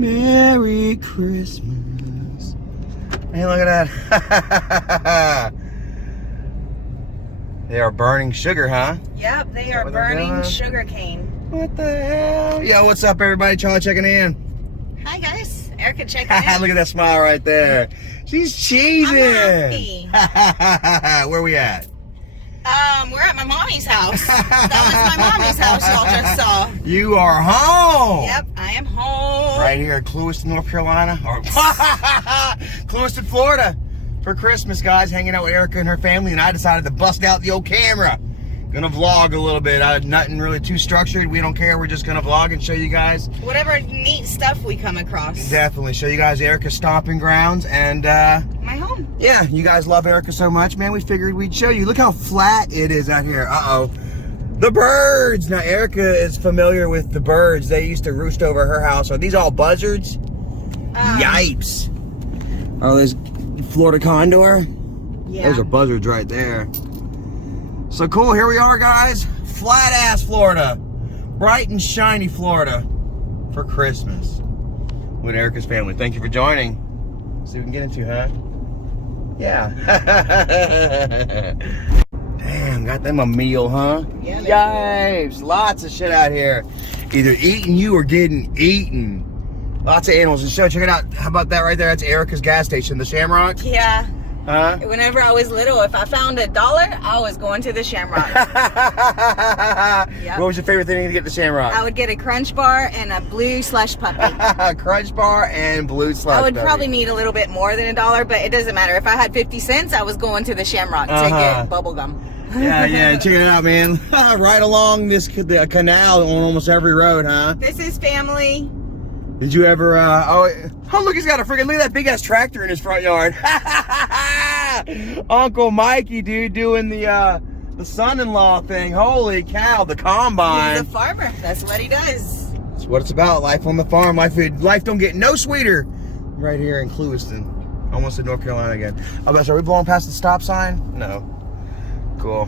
Merry Christmas. Hey, look at that. They are burning sugar, huh? Yep, they are burning sugar cane. What the hell? Yo, what's up, everybody? Charlie checking in. Hi, guys. Erica checking in. Look at that smile right there. She's cheesing. I'm happy. Where we at? We're at my mommy's house. That was my mommy's house y'all just saw. You are home. Yep, I am home. Right here at Clewiston, North Carolina. Or Clewiston, Florida. For Christmas, guys. Hanging out with Erica and her family. And I decided to bust out the old camera. Gonna vlog a little bit. Nothing really too structured. We don't care. We're just gonna vlog and show you guys whatever neat stuff we come across. Definitely show you guys Erica's stomping grounds and my home. Yeah, you guys love Erica so much, man. We figured we'd show you. Look how flat it is out here. The birds. Now Erica is familiar with the birds. They used to roost over her house. Are these all buzzards? Yipes. Oh, there's Florida condor. Yeah. Those are buzzards right there. So cool, here we are, guys. Flat ass Florida. Bright and shiny Florida for Christmas with Erica's family. Thank you for joining. See what we can get into, huh? Yeah. Damn, got them a meal, huh? Yeah. Yipes. Lots of shit out here. Either eating you or getting eaten. Lots of animals. And check it out. How about that right there? That's Erica's gas station, the Shamrock. Yeah. Huh? Whenever I was little, if I found $1, I was going to the Shamrock. Yep. What was your favorite thing to get at the Shamrock? I would get a Crunch Bar and a Blue Slush Puppy. Crunch Bar and Blue Slush I would Puppy. probably need a little bit more than $1, but it doesn't matter. If I had 50 cents, I was going to the Shamrock to get bubble gum. Yeah, check it out, man. Right along the canal on almost every road, huh? This is family. Did you ever, oh look, he's got a freaking, look at that big ass tractor in his front yard. Uncle Mikey, dude, doing the son-in-law thing. Holy cow, the combine. He's a farmer. That's what he does. That's what it's about. Life on the farm. Life don't get no sweeter. Right here in Clewiston. Almost in North Carolina again. Oh, are we blowing past the stop sign? No. Cool.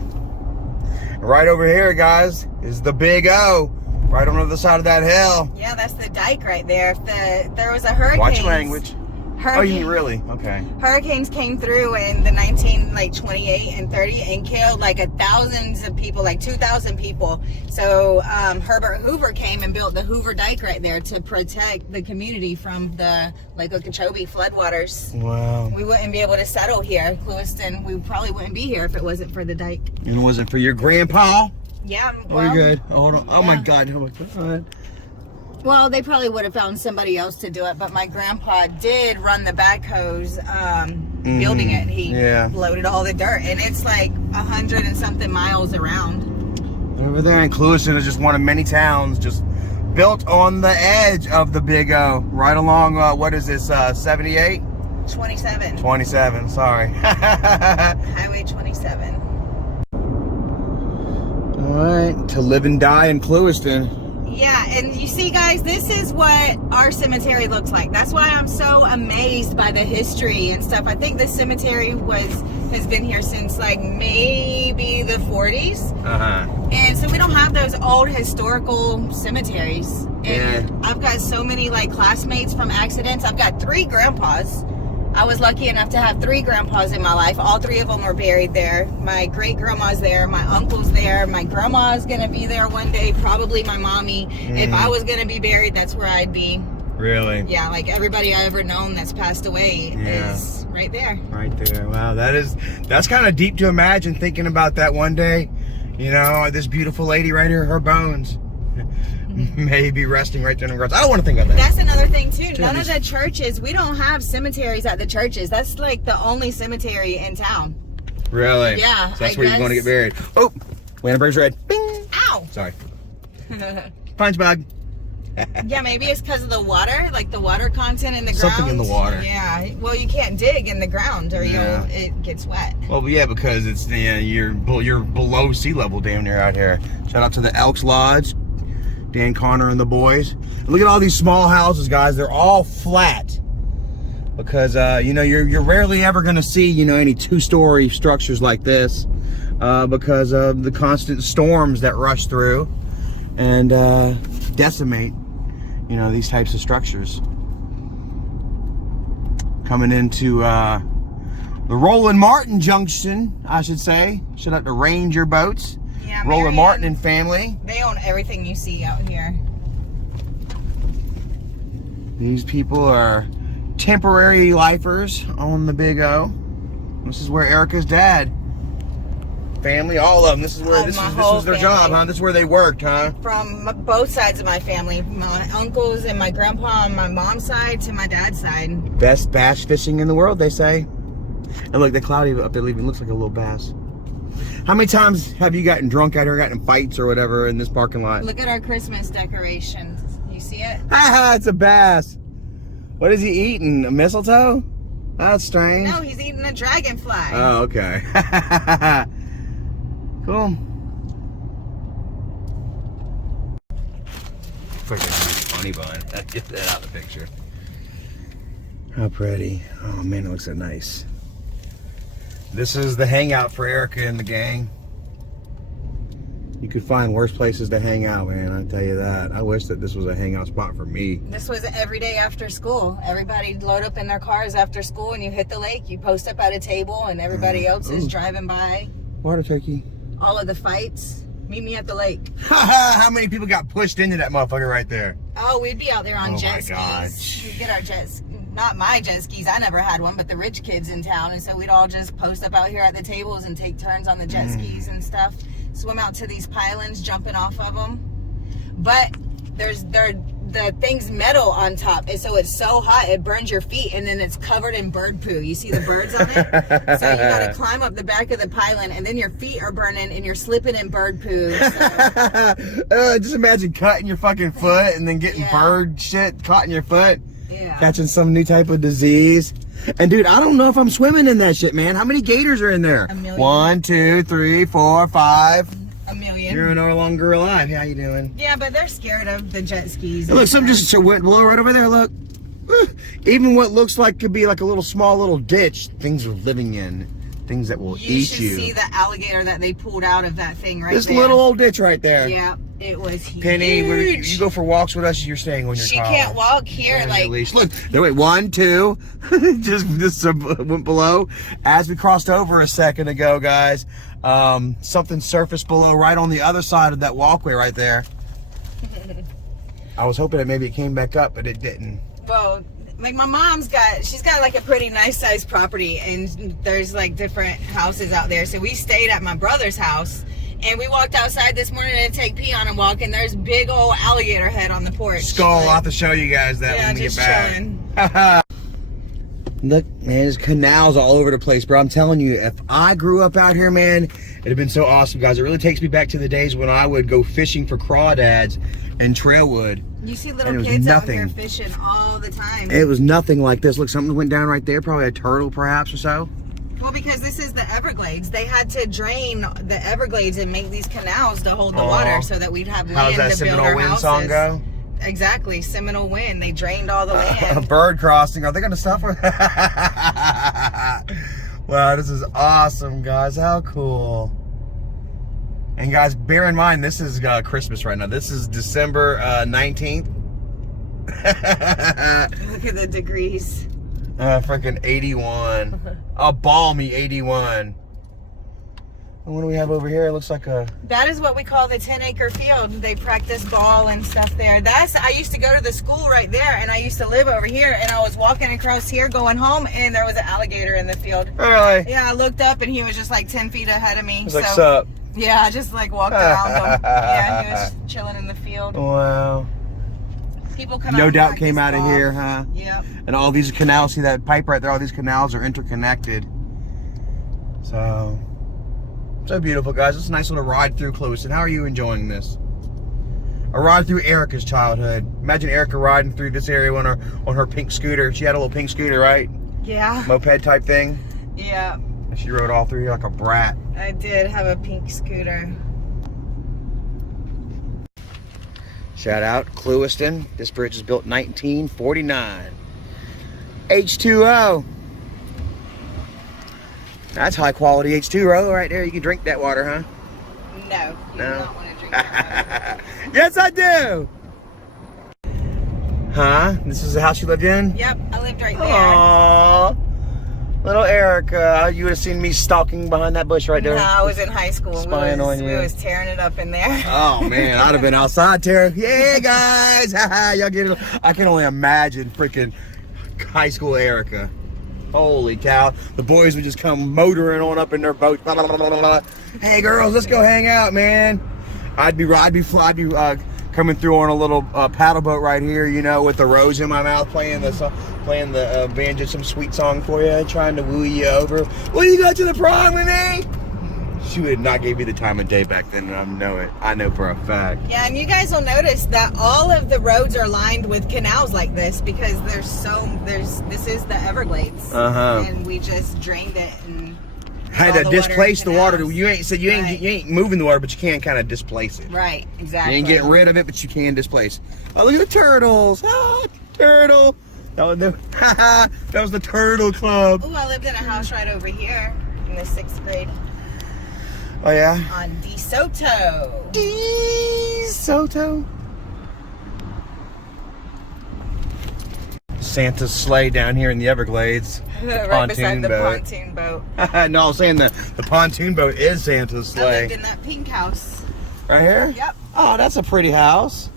Right over here, guys, is the Big O. Right on the other side of that hill. Yeah, that's the dike right there. If there was a hurricane. Watch your language. Oh, you really? Okay. Hurricanes came through in the 1928 and 30 and killed like thousands of people, like 2,000 people. So Herbert Hoover came and built the Hoover Dike right there to protect the community from the Lake Okeechobee floodwaters. Wow. We wouldn't be able to settle here, Clewiston. We probably wouldn't be here if it wasn't for the dike. And it wasn't for your grandpa? Yeah. Well, oh, you're good. Hold on. Oh my God. Oh my God. Well, they probably would have found somebody else to do it, but my grandpa did run the backhoes building it. He loaded all the dirt, and it's like 100 and something miles around. Over there in Clewiston is just one of many towns just built on the edge of the Big O, right along, what is this, 78? 27. 27, sorry. Highway 27. All right, to live and die in Clewiston. Yeah, and you see, guys, this is what our cemetery looks like. That's why I'm so amazed by the history and stuff. I think this cemetery has been here since like maybe the 40s. And so we don't have those old historical cemeteries. And I've got so many like classmates from accidents. I've got 3 grandpas. I was lucky enough to have 3 grandpas in my life. All 3 of them were buried there. My great grandma's there. My uncle's there. My grandma's gonna be there one day. Probably my mommy. If I was gonna be buried, that's where I'd be. Really? Yeah, like everybody I ever known that's passed away is right there. Right there. Wow, that's kind of deep to imagine, thinking about that one day. You know, this beautiful lady right here, her bones may be resting right there in the grass. I don't want to think of that. That's another thing too. None of the churches, we don't have cemeteries at the churches. That's like the only cemetery in town. Really? Yeah. So that's where you're going to get buried. Oh, Landberg's red. Bing. Ow. Sorry. Punch bug. Yeah, maybe it's because of the water, like the water content in the ground. Something in the water. Yeah. Well, you can't dig in the ground or it gets wet. Well, yeah, because it's you're below sea level down there out here. Shout out to the Elks Lodge, Dan Connor and the boys. And look at all these small houses, guys. They're all flat because you know, you're rarely ever going to see, you know, any 2-story structures like this because of the constant storms that rush through and decimate, you know, these types of structures. Coming into the Roland Martin Junction, I should say. Shout out to Ranger Boats. Yeah, Roland Martin and family. They own everything you see out here. These people are temporary lifers on the Big O. This is where Erica's dad, family, all of them. This is where this was their job, huh? This is where they worked, huh? From both sides of my family, my uncles and my grandpa on my mom's side to my dad's side. Best bass fishing in the world, they say. And look, the cloudy up there even looks like a little bass. How many times have you gotten drunk out here, gotten in fights or whatever in this parking lot? Look at our Christmas decorations. You see it? Haha, it's a bass. What is he eating? A mistletoe? That's strange. No, he's eating a dragonfly. Oh, okay. Cool. Freaking funny bun. Get that out of the picture. How pretty. Oh man, it looks so nice. This is the hangout for Erica and the gang. You could find worse places to hang out, man, I tell you that. I wish that this was a hangout spot for me. This was every day after school. Everybody load up in their cars after school and you hit the lake. You post up at a table and everybody else is driving by. Water turkey. All of the fights. Meet me at the lake. How many people got pushed into that motherfucker right there? Oh, we'd be out there on jet God. skis. We'd get our jet skis. Not my jet skis. I never had one, but the rich kids in town. And so we'd all just post up out here at the tables and take turns on the jet skis and stuff. Swim out to these pylons, jumping off of them. But the thing's metal on top, and so it's so hot it burns your feet, and then it's covered in bird poo. You see the birds on it? So you gotta climb up the back of the pylon, and then your feet are burning, and you're slipping in bird poo. So. Just imagine cutting your fucking foot and then getting bird shit caught in your foot. Yeah. Catching some new type of disease. And dude, I don't know if I'm swimming in that shit, man. How many gators are in there? 1 million. 1, 2, 3, 4, 5. 1 million. You're no longer alive. How you doing? Yeah, but they're scared of the jet skis. Look, some just went below right over there. Look, even what looks like could be like a little small little ditch. Things are living in. Things that will eat you. You should see the alligator that they pulled out of that thing right this there. little old ditch right there. Yeah, it was huge. Penny, you go for walks with us. You're staying when you're She can't walk here. Like, look, there wait, 1, 2, just went below. As we crossed over a second ago, guys, something surfaced below, right on the other side of that walkway right there. I was hoping that maybe it came back up, but it didn't. well, like my mom's she's got like a pretty nice sized property, and there's like different houses out there. So we stayed at my brother's house, and we walked outside this morning to take pee on a walk, and there's big old alligator head on the porch. Skull, I'll have to show you guys that when we get back. Chilling. Look, man, there's canals all over the place, bro. I'm telling you, if I grew up out here, man, it'd have been so awesome, guys. It really takes me back to the days when I would go fishing for crawdads and trailwood. You see little kids out here fishing all the time. It was nothing like this. Look, something went down right there. Probably a turtle, perhaps, or so. Well, because this is the Everglades. They had to drain the Everglades and make these canals to hold the water so that we'd have land to build our houses. How does that Seminole Wind song go? Exactly, Seminole Wind. They drained all the land. Bird crossing. Are they going to stop with Wow, this is awesome, guys. How cool. And guys, bear in mind, this is Christmas right now. This is December 19th. Look at the degrees. Freaking 81. A balmy 81. And what do we have over here? It looks like a... That is what we call the 10-acre field. They practice ball and stuff there. I used to go to the school right there, and I used to live over here, and I was walking across here going home, and there was an alligator in the field. Really? Yeah, I looked up, and he was just like 10 feet ahead of me. He was like, sup? Yeah, I just like walked around him. Yeah, he was chilling in the field. Wow. People come no out doubt came out of here, huh? Yep. And all these canals, see that pipe right there? All these canals are interconnected. So beautiful, guys. It's a nice little ride through Clewiston. How are you enjoying this? A ride through Erica's childhood. Imagine Erica riding through this area on her pink scooter. She had a little pink scooter, right? Yeah. Moped type thing. Yeah. And she rode all through here like a brat. I did have a pink scooter. Shout out Clewiston. This bridge was built 1949. H2O. That's high quality H2O right there. You can drink that water, huh? No. You do not want to drink that water. Yes, I do. Huh? This is the house you lived in? Yep, I lived right there. Aww. Little Erica. You would have seen me stalking behind that bush right there. No, I was in high school. Spying on you. We was tearing it up in there. Oh man, I'd have been outside tearing. Yeah, guys. Y'all get it. I can only imagine freaking high school Erica. Holy cow. The boys would just come motoring on up in their boat. Blah, blah, blah, blah, blah. Hey girls, let's go hang out, man. I'd be coming through on a little paddle boat right here, you know, with the rose in my mouth, playing the banjo, some sweet song for you, trying to woo you over. Will you go to the prom with me? She would not give me the time of day back then, and I know for a fact. Yeah, and you guys will notice that all of the roads are lined with canals like this because this is the Everglades. And we just drained it and had to displace the water. You ain't moving the water, but you can kind of displace it. Right, exactly. You ain't getting rid of it, but you can displace. Oh, look at the turtles. Oh, turtle. That was the turtle club. Oh, I lived in a house right over here in the 6th grade. Oh yeah? On DeSoto. DeSoto. Santa's sleigh down here in the Everglades. Right beside the pontoon boat. No, I was saying the pontoon boat is Santa's sleigh. I lived in that pink house. Right here? Yep. Oh, that's a pretty house.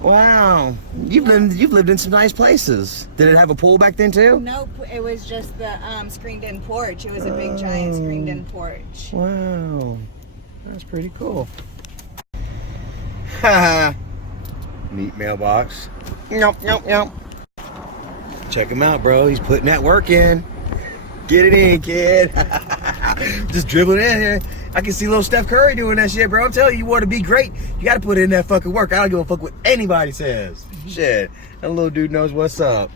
Wow. You've lived in some nice places. Did it have a pool back then too? Nope, it was just the screened-in porch. It was a big giant screened-in porch. Wow. That's pretty cool. Haha. Neat mailbox. Nope. Check him out, bro. He's putting that work in. Get it in, kid. Just dribbling in here. I can see little Steph Curry doing that shit, bro. I'm telling you, want to be great, you got to put in that fucking work. I don't give a fuck what anybody says. Shit. That little dude knows what's up.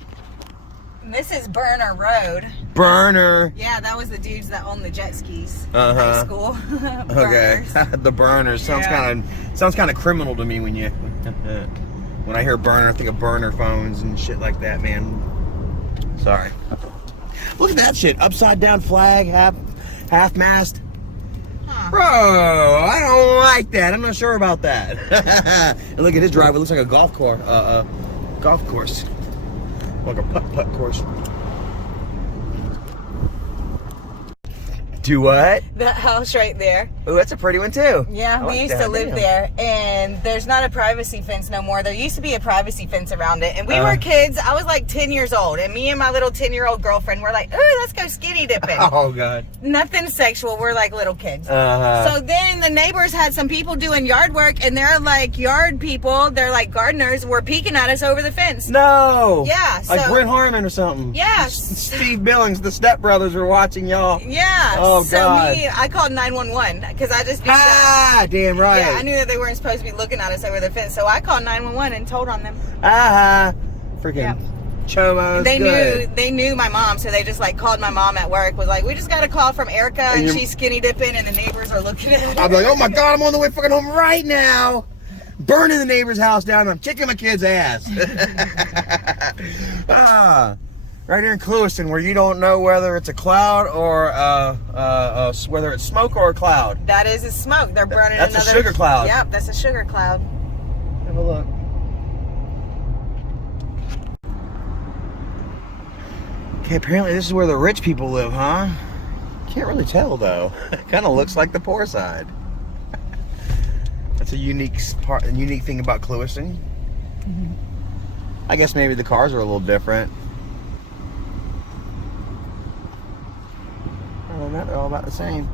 And this is Burner Road. Burner. Yeah, that was the dudes that owned the jet skis in high school. Okay. The Burners. Sounds kind of criminal to me when I hear burner, I think of burner phones and shit like that, man. Sorry. Look at that shit. Upside down flag, half mast. Huh. Bro, I don't like that. I'm not sure about that. And look at his driveway. It looks like a golf course. Like a putt course. Do what? That house right there. Oh, that's a pretty one too. Yeah, we used to live there, and there's not a privacy fence no more. There used to be a privacy fence around it, and we were kids. I was like 10 years old, and me and my little 10-year-old girlfriend were like, "Ooh, let's go skinny dipping." Oh God. Nothing sexual. We're like little kids. So then the neighbors had some people doing yard work, and they're like yard people. They're like gardeners. Were peeking at us over the fence. No. Yeah. Like Brent Harmon or something. Yeah. Steve Billings, the Step Brothers were watching y'all. Yeah. Oh God. So I called 911 because I just knew that. Damn right. Yeah, I knew that they weren't supposed to be looking at us over the fence, so I called 911 and told on them. Freaking chomos. They knew my mom, so they just like called my mom at work. Was like, we just got a call from Erica, and she's skinny dipping, and the neighbors are looking at her. I'm like, oh my God, I'm on the way fucking home right now. Burning the neighbor's house down, and I'm kicking my kid's ass. Right here in Clewiston, where you don't know whether it's a cloud or whether it's smoke or a cloud. That is a smoke. They're burning That's a sugar cloud. Yep, that's a sugar cloud. Have a look. Okay, apparently this is where the rich people live, huh? Can't really tell though. It kind of looks like the poor side. That's a unique thing about Clewiston. I guess maybe the cars are a little different. Other than that, they're all about the same.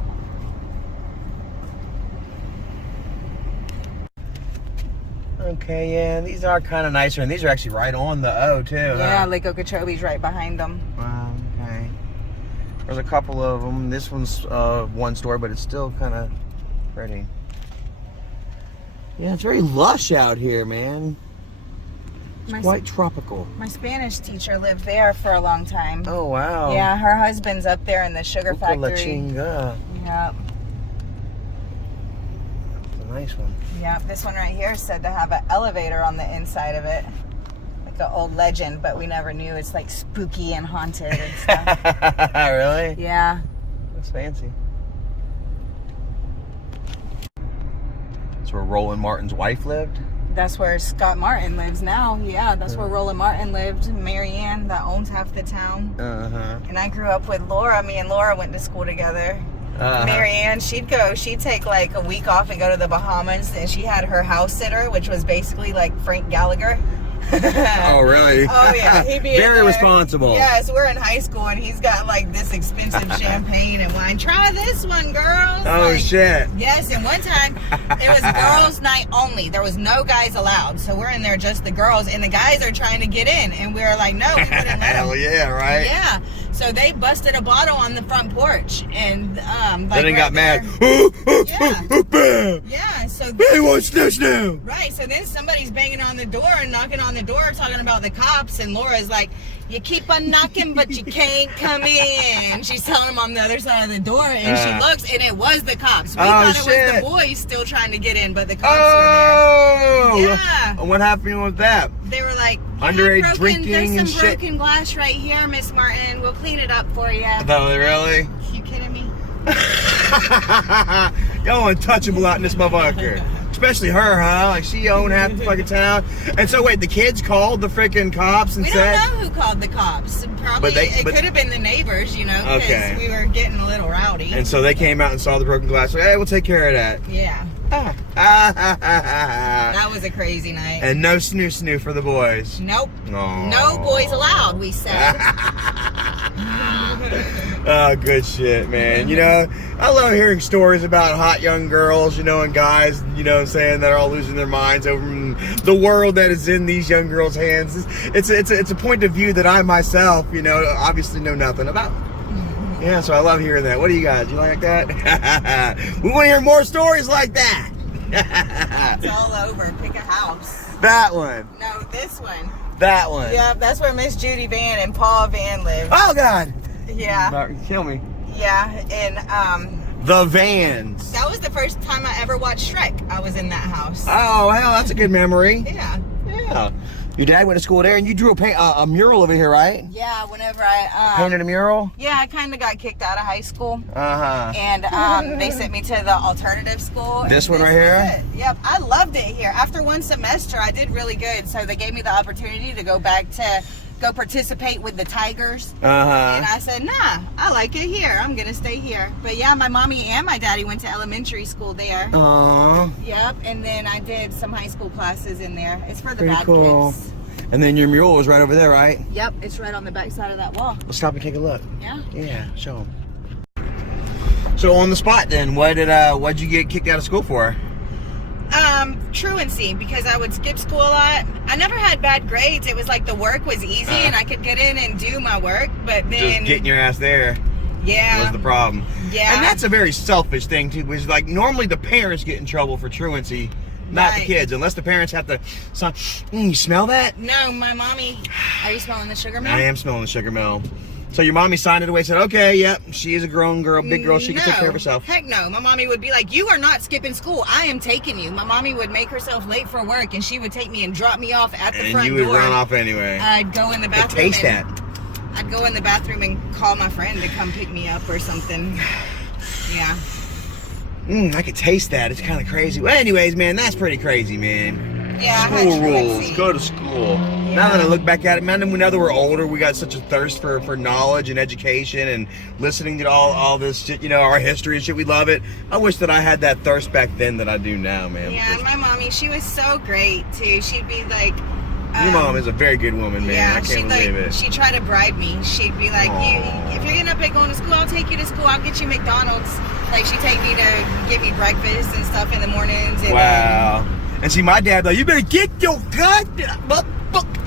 Okay, yeah, these are kind of nicer, and these are actually right on the O too. Yeah, huh? Lake Okeechobee's right behind them. Wow, okay. There's a couple of them. This one's one story, but it's still kind of pretty. Yeah, it's very lush out here, man. It's quite tropical. My Spanish teacher lived there for a long time. Oh, wow. Yeah, her husband's up there in the sugar factory. La chinga. Yep. It's a nice one. Yep, this one right here is said to have an elevator on the inside of it. Like an old legend, but we never knew. It's like spooky and haunted and stuff. Really? Yeah. That's fancy. That's where Roland Martin's wife lived? That's where Scott Martin lives now. Yeah, that's where Roland Martin lived. Mary Ann, that owns half the town. And I grew up with Laura. Me and Laura went to school together. Mary Ann, she'd take like a week off and go to the Bahamas, and she had her house sitter, which was basically like Frank Gallagher. Oh, really? Oh, yeah. He'd be very responsible. Yeah, so we're in high school, and he's got like this expensive champagne and wine. Try this one, girls. Oh, like, shit. Yes, and one time it was girls' night only. There was no guys allowed, so we're in there just the girls, and the guys are trying to get in, and we were like, no, we wouldn't let them. Hell yeah, right? Yeah. So they busted a bottle on the front porch, and like then got mad. Yeah. So hey, what's this now? Right. So then somebody's banging on the door and knocking on the door, talking about the cops, and Laura's like, "You keep on knocking, but you can't come in." She's telling him on the other side of the door, and she looks, and it was the cops. We thought it was the boys still trying to get in, but the cops were there. Yeah. What happened with that? They were like, underage drinking and there's shit. some broken glass right here, Miss Martin. We'll clean it up for you. Oh, really? You kidding me? Y'all untouchable out in this motherfucker. Especially her, huh? Like she owned half the fucking town. And so wait, the kids called the freaking cops and said... We don't know who called the cops. Probably it could have been the neighbors, you know, because we were getting a little rowdy. And so they came out and saw the broken glass. Like, hey, we'll take care of that. Yeah. That was a crazy night. And no snoo for the boys. Nope. Aww. No boys allowed, we said. Oh, good shit, man. You know, I love hearing stories about hot young girls, you know, and guys, you know what I'm saying, that are all losing their minds over the world that is in these young girls' hands. It's a point of view that I myself, you know, obviously know nothing about. Yeah, so I love hearing that. What do you guys? You like that? We want to hear more stories like that. It's all over. Pick a house. That one. No, this one. That one. Yeah, that's where Miss Judy Van and Paul Van live. Oh, God. Yeah. About to kill me. Yeah, and The Vans. that was the first time I ever watched Shrek. I was in that house. Oh, hell, that's a good memory. Yeah. Yeah. Your dad went to school there, and you drew a mural over here, right? Yeah, whenever I painted a mural. Yeah, I kind of got kicked out of high school. And they sent me to the alternative school. This one right here? Yep, I loved it here. After one semester, I did really good, so they gave me the opportunity to go back to go participate with the Tigers. And I said, nah, I like it here. I'm gonna stay here. But yeah, my mommy and my daddy went to elementary school there. Yep, and then I did some high school classes in there. It's for the bad kids. And then your mural was right over there, right? Yep, it's right on the back side of that wall. Let's stop and take a look. Yeah? Yeah, show them. So on the spot then, what'd you get kicked out of school for? Truancy, because I would skip school a lot. I never had bad grades. It was like the work was easy and I could get in and do my work, but then... Just getting your ass there. Yeah. Was the problem. Yeah. And that's a very selfish thing too, because like normally the parents get in trouble for truancy, not the kids, unless the parents have to, you smell that? No, my mommy, are you smelling the sugar mill? I am smelling the sugar mill. So your mommy signed it away, said, okay, yep, she is a grown girl, big girl, she can take care of herself. Heck no. My mommy would be like, you are not skipping school. I am taking you. My mommy would make herself late for work, and she would take me and drop me off at the front door. And you would run off anyway. I'd go in the bathroom. Taste that. I'd go in the bathroom and call my friend to come pick me up or something. Yeah. I could taste that. It's kind of crazy. Well, anyways, man, that's pretty crazy, man. Yeah, school rules. Go to school. Yeah. Now that I look back at it, man, now that we're older, we got such a thirst for knowledge and education and listening to all this shit, you know, our history and shit. We love it. I wish that I had that thirst back then that I do now, man. Yeah, my mommy, she was so great, too. She'd be like... Your mom is a very good woman, man. Yeah, I can't believe it. She'd try to bribe me. She'd be like, if you're getting up and going to school, I'll take you to school. I'll get you McDonald's. Like, she'd take me to get me breakfast and stuff in the mornings. And wow. And see, my dad, like, you better get your goddamn book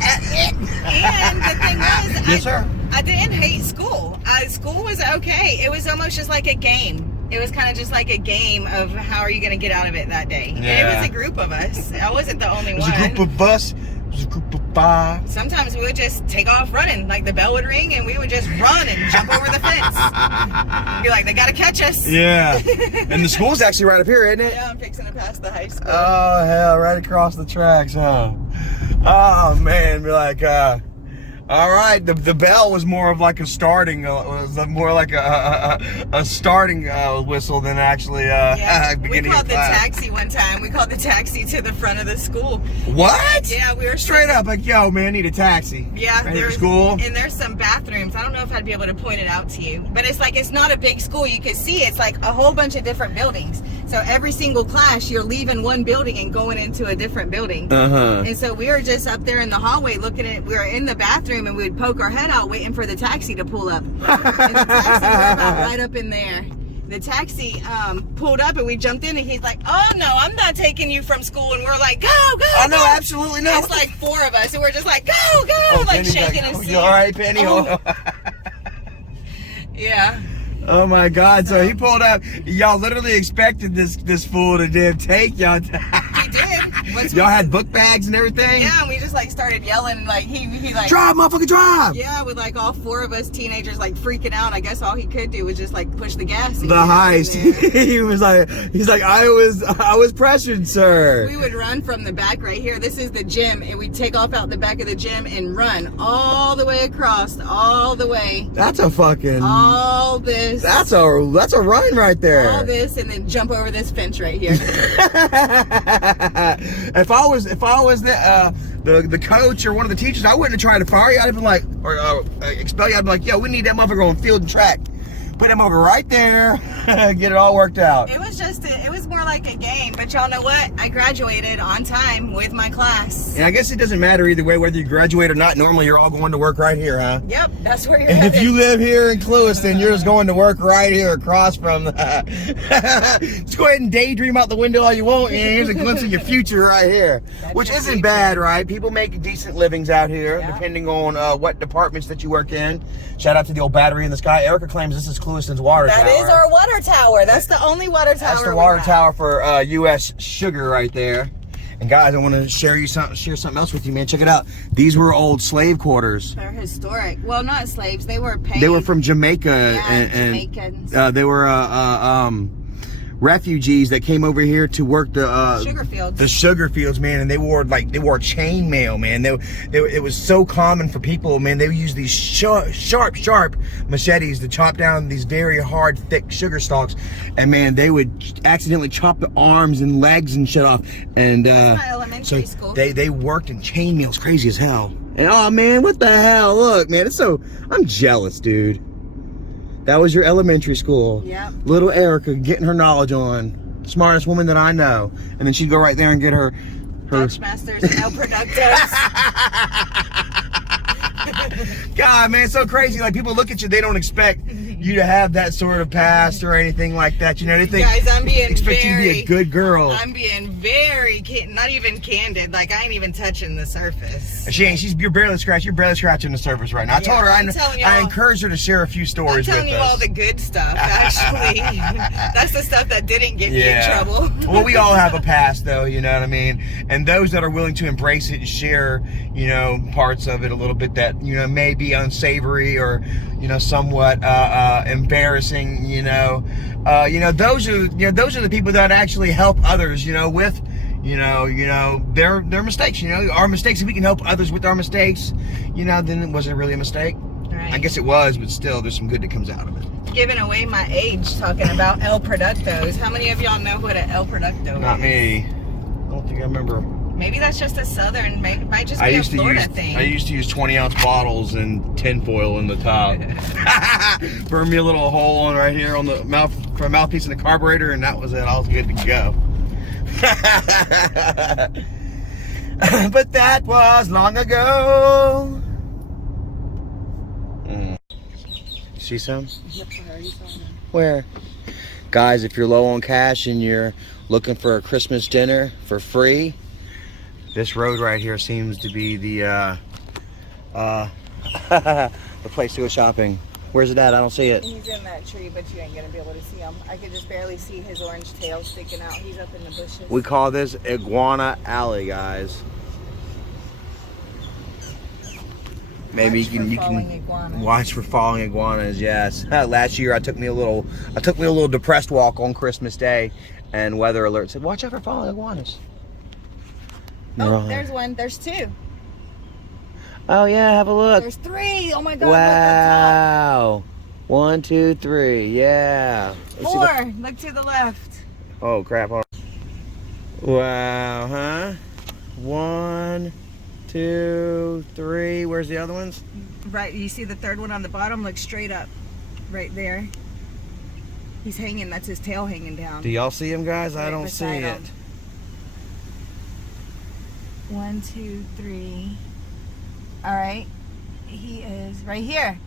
at it. And the thing was, yes, sir. I didn't hate school. School was okay. It was almost just like a game. It was kind of just like a game of how are you going to get out of it that day. Yeah. And it was a group of us. I wasn't the only one. It was a group of us. It was a group of 5. Sometimes we would just take off running. Like the bell would ring and we would just run and jump over the fence. Be like, they got to catch us. Yeah. And the school's actually right up here, isn't it? Yeah, I'm fixing to pass the high school. Oh, hell, right across the tracks, huh? Oh, man. Be like, All right, the bell was more of like a starting, was more like a starting whistle than actually beginning. We called of the class. taxi one time. We called the taxi to the front of the school. What? Yeah, we were Straight up like, yo, man, I need a taxi. Yeah, right here at school. And there's some bathrooms. I don't know if I'd be able to point it out to you, but it's like, it's not a big school. You can see it's like a whole bunch of different buildings. So every single class, you're leaving one building and going into a different building. And so we were just up there in the hallway looking at, we were in the bathroom and we would poke our head out waiting for the taxi to pull up. And the taxi, we're about right up in there. The taxi pulled up and we jumped in and he's like, oh no, I'm not taking you from school. And we're like, go. Oh no, absolutely not. It's like 4 of us and we're just like, go, like Penny's shaking like, and you all right, Penny? Oh. Yeah. Oh my God! So he pulled up. Y'all literally expected this fool to take y'all. We did. Y'all had book bags and everything. Yeah, and we just like started yelling and like he like drive, motherfucker, drive. Yeah, with like all 4 of us teenagers like freaking out. I guess all he could do was just like push the gas. The heist. He's like I was pressured, sir. We would run from the back right here. This is the gym, and we'd take off out the back of the gym and run all the way across, all the way. That's a fucking. All this. That's a run right there. All this, and then jump over this fence right here. If I was the coach or one of the teachers, I wouldn't have tried to fire you. I'd have been like, or expel you. I'd be like, yo, we need that motherfucker on field and track. Put him over right there. Get it all worked out. It was more like a game, but y'all know what? I graduated on time with my class. And I guess it doesn't matter either way whether you graduate or not. Normally, you're all going to work right here, huh? Yep, that's where you're And headed. if you live here in Clewiston, you're just going to work right here across from just go ahead and daydream out the window all you want, and here's a glimpse of your future right here. That's Which your isn't future. bad, right? People make decent livings out here, Yeah. depending on what departments that you work in. Shout out to the old battery in the sky. Erica claims this is Clewiston's water tower. That is our water tower. That's the only water tower. That's the water tower for U.S. Sugar right there. And guys, I want to share something else with you, man. Check it out. These were old slave quarters. They're historic. Well, not slaves. They were paid. They were from Jamaica, Yeah, and Jamaicans. they were refugees that came over here to work the Sugar fields. The sugar fields, man. And they wore chain mail, man. It was so common for people, man. They would use these sharp machetes to chop down these very hard, thick sugar stalks, and man, they would accidentally chop the arms and legs and shit off. And That's my elementary school. They worked in chain mails, crazy as hell. And oh man, what the hell? Look, man, I'm jealous, dude. That was your elementary school. Yep. Little Erica getting her knowledge on. Smartest woman that I know. And then she'd go right there and get her Dutch Masters and El Productos. God, man, it's so crazy. Like, people look at you, they don't expect you to have that sort of past or anything like that. You know, they think, Guys, I'm being expect you to be a good girl. I'm being very, not even candid. Like, I ain't even touching the surface. You're barely scratching the surface right now. I told her, I'm telling y'all. I encouraged her to share a few I'm stories with us. telling you all the good stuff, actually. That's the stuff that didn't get me in trouble. Well, we all have a past, though, you know what I mean? And those that are willing to embrace it and share, you know, parts of it a little bit that, you know, may be unsavory or, you know, somewhat embarrassing, those are the people that actually help others, with, their mistakes. Our mistakes. If we can help others with our mistakes, then it wasn't really a mistake. Right. I guess it was, but still, there's some good that comes out of it. Giving away my age talking about El Productos. How many of y'all know what an El Producto is? Not me. I don't think I remember. Maybe that's just a southern, might just be a Florida thing. I used to use 20-ounce bottles and tinfoil in the top. Burn me a little hole on right here on the mouthpiece in the carburetor, and that was it. I was good to go. But that was long ago. See some? Yep, I already saw them. Where? Guys, if you're low on cash and you're looking for a Christmas dinner for free, this road right here seems to be the the place to go shopping. Where's it at? I don't see it. He's in that tree, but you ain't gonna be able to see him. I could just barely see his orange tail sticking out. He's up in the bushes. We call this Iguana Alley, guys. Maybe you can watch for falling iguanas. Yes. Last year I took me a little depressed walk on Christmas Day, and weather alert said, "Watch out for falling iguanas." Oh, there's one. There's two. Oh yeah, have a look. There's 3. Oh my God. Wow. 1, 2, 3. Yeah. Look, 4. Look to the left. Oh crap. Hold on. Wow, huh? 1, 2, 3. Where's the other ones? Right. You see the 3rd one on the bottom? Look straight up. Right there. He's hanging. That's his tail hanging down. Do y'all see him, guys? I don't see it. 1, 2, 3. All right. He is right here.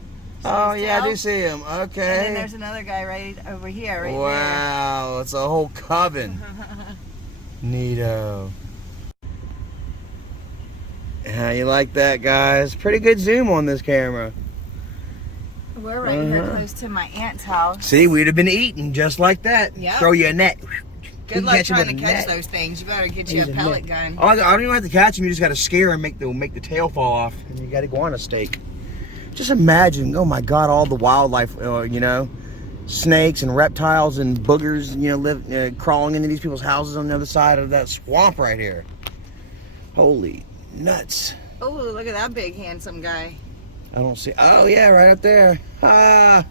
See Oh his yeah, tail? I do see him. Okay. And then there's another guy right over here, right wow, it's a whole coven. Neato. How you like that, guys? Pretty good zoom on this camera. We're right here close to my aunt's house. See, we'd have been eating just like that. Yep. Throw you a net. Good luck trying to catch those things. You better get you a pellet gun. Oh, I don't even have to catch them. You just got to scare and make the tail fall off, and you got to iguana steak. Just imagine, oh my God, all the wildlife, you know, snakes and reptiles and boogers, you know, live crawling into these people's houses on the other side of that swamp right here. Holy nuts! Oh, look at that big handsome guy. I don't see. Oh yeah, right up there. Ah,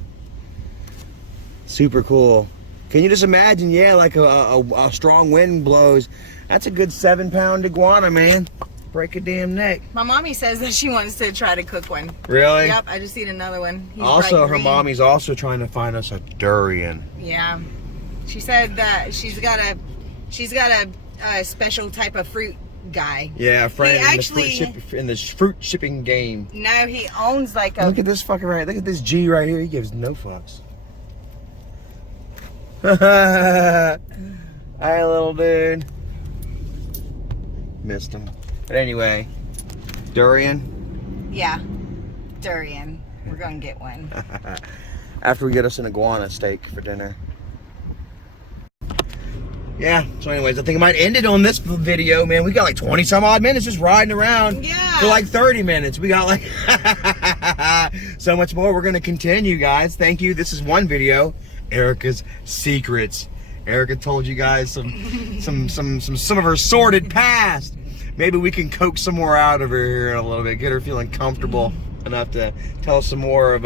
super cool. Can you just imagine? Yeah, like a strong wind blows. That's a good 7-pound iguana, man. Break a damn neck. My mommy says that she wants to try to cook one. Really? Yep, I just seen another one. He's also, bright her green. mommy's also trying to find us a durian. Yeah, she said that she's got a special type of fruit guy. Yeah, a friend He in the fruit shipping game. No, he owns like a. Look at this fucking right. Look at this G right here. He gives no fucks. Hi, little dude. Missed him. But anyway, durian. Yeah, durian. We're gonna get one. After we get us an iguana steak for dinner. Yeah, so anyways, I think I might end it on this video, man. We got like 20 some odd minutes just riding around. Yeah. For like 30 minutes. We got like so much more. We're gonna continue, guys. Thank you. This is one video. Erica's secrets. Erica told you guys some of her sordid past. Maybe we can coax some more out of her here in a little bit, get her feeling comfortable enough to tell some more of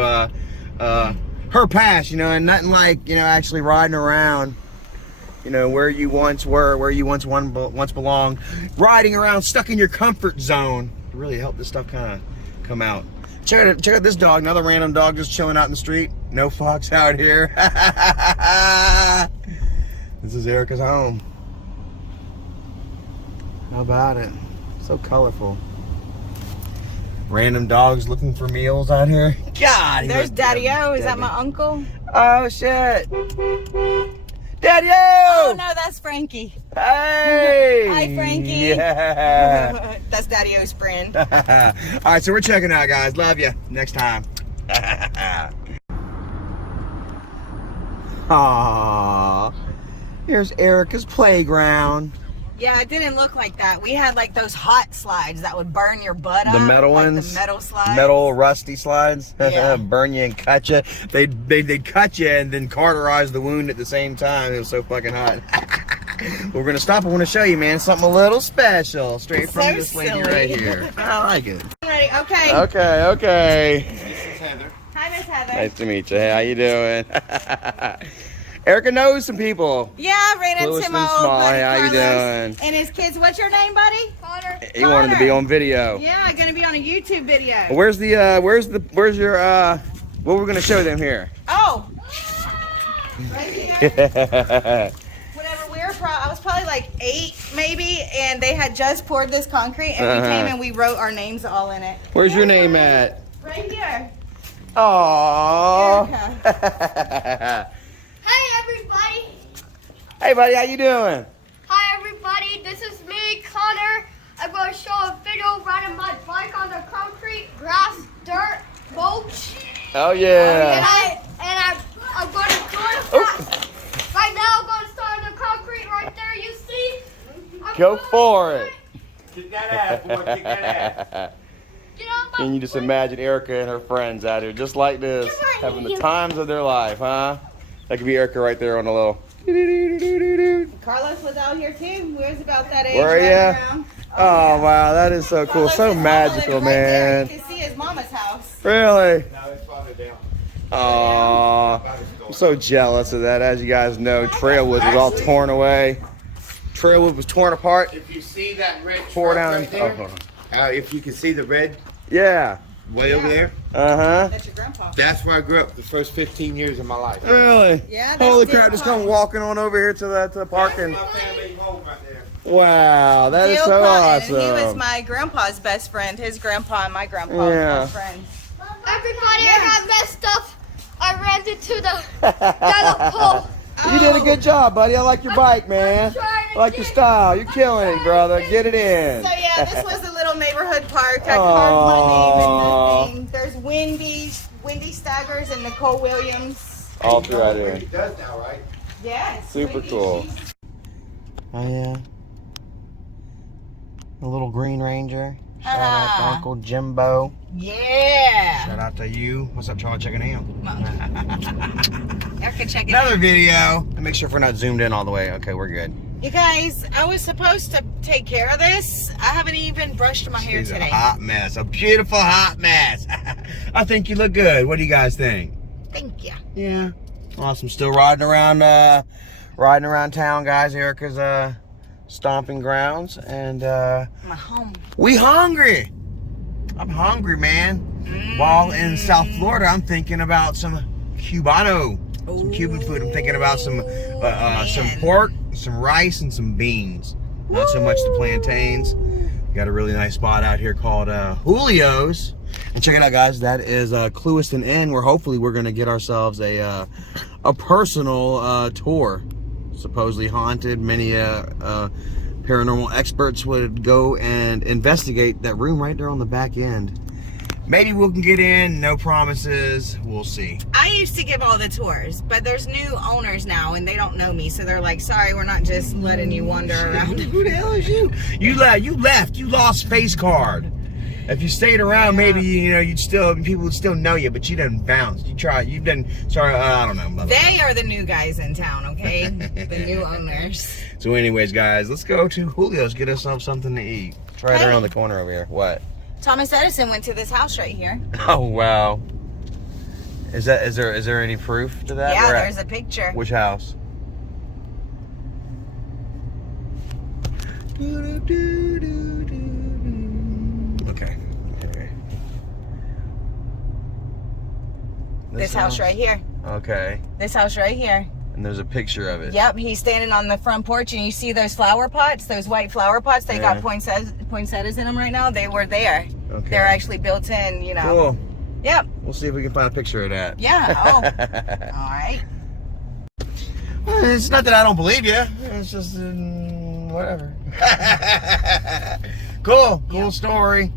her past, you know, and nothing like, you know, actually riding around, you know, where you once were, where you once belonged, riding around stuck in your comfort zone. It really helped this stuff kind of come out. Check out this dog, another random dog just chilling out in the street. No fox out here. This is Erica's home. How about it? So colorful. Random dogs looking for meals out here. God, There's Daddy-O. Is that my uncle? Oh shit. Daddy-O! Oh no, that's Frankie. Hey! Hi, Frankie. Yeah. That's Daddy-O's friend. Alright, so we're checking out, guys. Love you. Next time. Aww. Here's Erica's playground. Yeah, it didn't look like that. We had like those hot slides that would burn your butt out. The metal like ones? The metal slides. Metal rusty slides. Yeah. Burn you and cut you. They'd cut you and then cauterize the wound at the same time. It was so fucking hot. We're gonna stop. I want to show you, man, something a little special, straight from So this lady silly. right here. I like it. Ready? Okay. Okay. This is Heather. Hi, Miss Heather. Nice to meet you. Hey, how you doing? Erica knows some people. Yeah, I ran into Clewiston my old Fla. buddy Hey, how you Carlos doing? and his kids. What's your name, buddy? Connor. He wanted to be on video. Yeah, gonna be on a YouTube video. Where's your what we're gonna show them here? Oh. Right here. Whenever we were I was probably like 8 maybe, and they had just poured this concrete, and we came and we wrote our names all in it. Where's your name at? Right here. Aww. Erica. Hey everybody! Hey buddy, how you doing? Hi everybody, this is me, Connor. I'm going to show a video riding my bike on the concrete, grass, dirt, mulch. Oh yeah. I'm going to do it. Right now I'm going to start on the concrete right there, you see? Go for it. Kick that ass, boy, kick that ass. Get on my Can you just imagine Erica and her friends out here just like this, having the times of their life, huh? That could be Erica right there on the little. Carlos was out here too. We was about that age. Where are running ya? around. Oh wow, that is so cool, Look, so his mama magical, living right there. man. You can see his mama's house. Really? No, it's farther down. Aw, I'm so jealous of that. As you guys know, Trailwood was all torn away. Trailwood was torn apart. If you see that red Tore truck down. right there, Oh, hold on. if you can see the red Yeah. way over there, That's your grandpa. that's where I grew up the first 15 years of my life. Really? Yeah, that's Holy Deer crap! Just Park. come walking on over here to the parking. That's my family home right there. Wow, that is Dale so Cotton, awesome. He was my grandpa's best friend. His grandpa and my grandpa were best friends. Everybody, I got messed up. I ran into the yellow pole. You did a good job, buddy. I like your bike, man. I like your style. You're killing it, brother. Get it in. So yeah, this was a little neighborhood park. I Aw. carved my name and nothing. There's Wendy Staggers and Nicole Williams. All through right He here. does now, right? Yes. Super Wendy, cool. she's- Oh yeah. The little Green Ranger. Shout out to Uncle Jimbo. Yeah. Shout out to you. What's up, Charlie? Checking out. I can check it Another out. video. And make sure if we're not zoomed in all the way. Okay, we're good. You guys, I was supposed to take care of this. I haven't even brushed my hair She's today. a hot mess. A beautiful hot mess. I think you look good. What do you guys think? Thank you. Yeah. Awesome. Still riding around town, guys. Erica's stomping grounds, and My home. we hungry. I'm hungry, man. While in South Florida, I'm thinking about some Cubano, some Cuban food. I'm thinking about some man. pork, some rice, and some beans. Not so much the plantains. Got a really nice spot out here called Julio's. And check it out, guys. That is Clewiston Inn, where hopefully we're gonna get ourselves a personal tour. Supposedly haunted. Many paranormal experts would go and investigate that room right there on the back end. Maybe we can get in. No promises. We'll see. I used to give all the tours, but there's new owners now, and they don't know me, so they're like, "Sorry, we're not just letting you wander around." Who the hell is you? You left. You lost face card. If you stayed around, maybe people would still know you, but you done bounced. You've been sorry. I don't know. Blah, blah, blah. They are the new guys in town, okay? The new owners. So, anyways, guys, let's go to Julio's. Get ourselves something to eat. It's right Hey. around the corner over here. What? Thomas Edison went to this house right here. Oh wow. Is there any proof to that? Yeah, Where at? there's a picture. Which house? Okay. Okay. This house right here. Okay. This house right here. And there's a picture of it. Yep, he's standing on the front porch, and you see those flower pots, those white flower pots. They got poinsettias in them right now. They were there. Okay. They're actually built in, you know. Cool. Yep. We'll see if we can find a picture of that. Yeah. Oh. All right. Well, it's not that I don't believe you. It's just whatever. Cool. Cool story.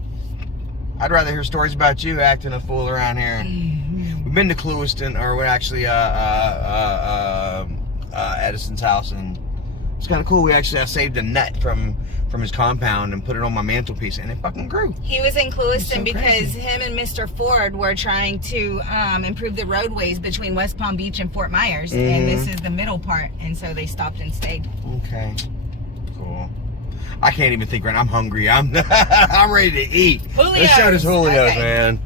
I'd rather hear stories about you acting a fool around here. We've been to Clewiston, or we're actually Edison's house, and it's kind of cool. We actually saved a nut from his compound and put it on my mantelpiece, and it fucking grew. He was in Clewiston so because crazy. him and Mr. Ford were trying to improve the roadways between West Palm Beach and Fort Myers, and this is the middle part, and so they stopped and stayed. Okay. Cool. I can't even think right now. I'm hungry. I'm ready to eat. Julio's. Let's show this Julio's, Okay. man.